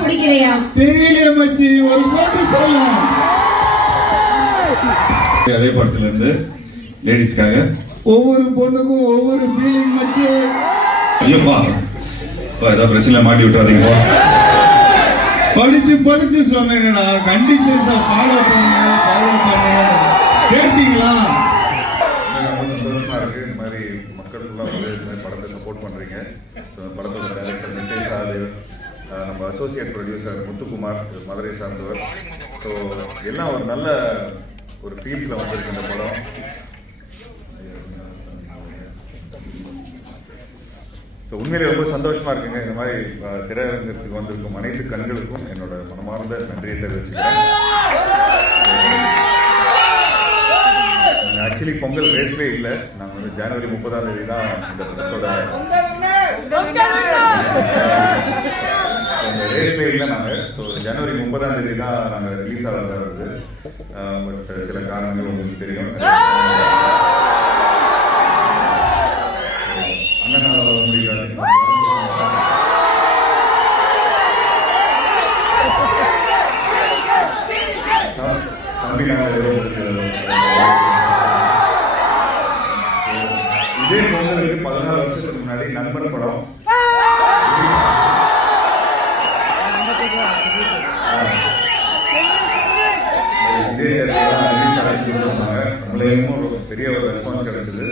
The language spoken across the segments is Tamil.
குடிக்கிறையா? தெரியல மச்சி, ஒரு போட்டு சொல்ல. அதே படத்துல இருந்து லேடிஸ்க்காக ஒவ்வொரு பொண்ணுக்கும் ஒவ்வொரு ஃபீலிங் மச்சி. ஐயோப்பா, ஏதாவது பிரச்சனை மாட்டி விட்டுறாதீங்கப்பா. படிச்சு சொன்னேன்டா, கண்டிஷன்ஸை ஃபாலோ பண்ணுங்க. கேட்டீங்களா? சந்தோஷமா இருக்கு. இந்த மாதிரி மக்கள் ஃபுல்லாக வந்து இந்த மாதிரி படத்தை சப்போர்ட் பண்ணுறீங்க. ஸோ படத்தோட டைரக்டர் வெங்கடேஷ் சாதேவ், நம்ம அசோசியேட் ப்ரொடியூசர் முத்துக்குமார், மதுரை சார்ந்தவர். ஸோ எல்லாம் ஒரு நல்ல ஒரு ஃபீல்ஸில் வந்திருக்கு இந்த படம். ஸோ உண்மையிலே ரொம்ப சந்தோஷமா இருக்குங்க. இந்த மாதிரி திரையரங்கத்துக்கு வந்திருக்கும் அனைத்து கண்களுக்கும் என்னோட மனமார்ந்த நன்றியை தெரிவிச்சுக்கிறேன். ஆக்சுவலி பொங்கல் ரேஸ்லே இல்லை. நாங்கள் வந்து ஜனவரி 30ஆம் தேதி தான் இந்த படத்தோட ரேஸ்லே இல்லை நாங்கள். ஸோ ஜனவரி 30ஆம் தேதி தான் நாங்கள் ரிலீஸ் ஆக வருது. பட் சில காரணங்கள் உங்களுக்கு தெரியும். அண்ணனால முடியல. இதே பொங்கலுக்கு 14 வருஷத்துக்கு முன்னாடி நண்பன் படம் இதே சொன்னாங்க. நம்மளையும் ஒரு பெரிய ஒரு ரெஸ்பான்ஸ் கிடைச்சது.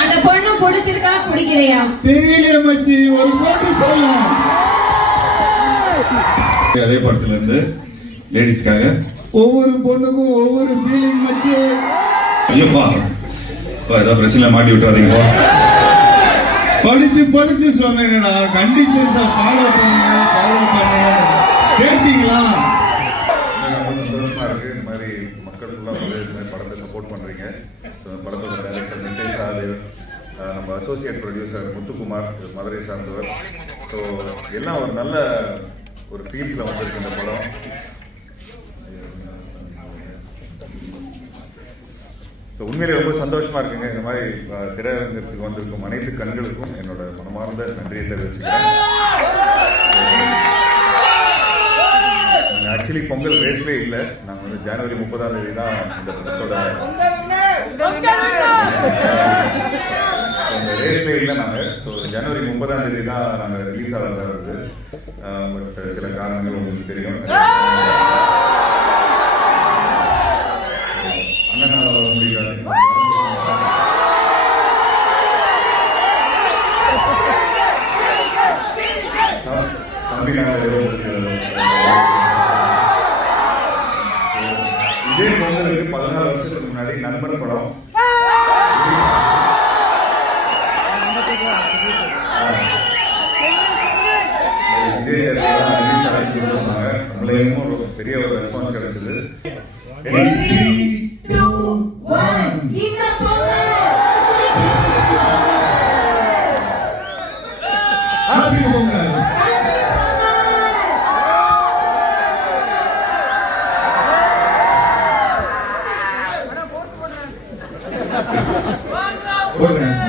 அந்த பொண்ணு பிடிச்சிருக்கா குடிக்கிறையா? தெரியல மச்சி, ஒரு போட்டு சொல்ல. அதே படத்துல இருந்து லேடிஸ்க்காக ஒவ்வொரு பொண்ணுக்கும் ஒவ்வொரு ஃபீலிங் மச்சி. ஐயோப்பா, ஏதாவது பிரச்சனை மாட்டி விட்டுறாதீங்கப்பா. படிச்சு சொன்னேன்டா, கண்டிஷன்ஸை ஃபாலோ பண்ணுங்க. கேட்டீங்களா? சந்தோஷமா இருக்கு. இந்த மாதிரி மக்கள் ஃபுல்லாக வந்து இந்த மாதிரி படத்தை சப்போர்ட் பண்ணுறீங்க. ஸோ படத்தோட டைரக்டர் வெங்கடேஷ் சாதேவ், நம்ம அசோசியேட் ப்ரொடியூசர் முத்துக்குமார், மதுரை சார்ந்தவர். ஸோ எல்லாம் ஒரு நல்ல ஒரு ஃபீல்ஸில் வந்திருக்கு இந்த படம். ஸோ உண்மையிலே ரொம்ப சந்தோஷமா இருக்குங்க. இந்த மாதிரி திரையரங்கத்துக்கு வந்திருக்கும் அனைத்து கண்களுக்கும் என்னோட மனமார்ந்த நன்றியை தெரிவிச்சுக்கிறேன். ஆக்சுவலி பொங்கல் ரேஸ்லே இல்லை. நாங்கள் வந்து ஜனவரி 30ஆம் தேதி தான் இந்த படத்தோட ரேஸ்லே இல்லை நாங்கள். ஸோ ஜனவரி 30ஆம் தேதி தான் நாங்கள் ரிலீஸ் ஆக வருது. பட் சில காரணங்கள் உங்களுக்கு தெரியும். அண்ணனால முடியல. இதே பொங்கலுக்கு 14 வருஷத்துக்கு முன்னாடி நண்பன் படம் இதே சொன்னாங்க. நம்மளையும் ஒரு பெரிய ஒரு ரெஸ்பான்ஸ் கிடைச்சது. பொங்கல்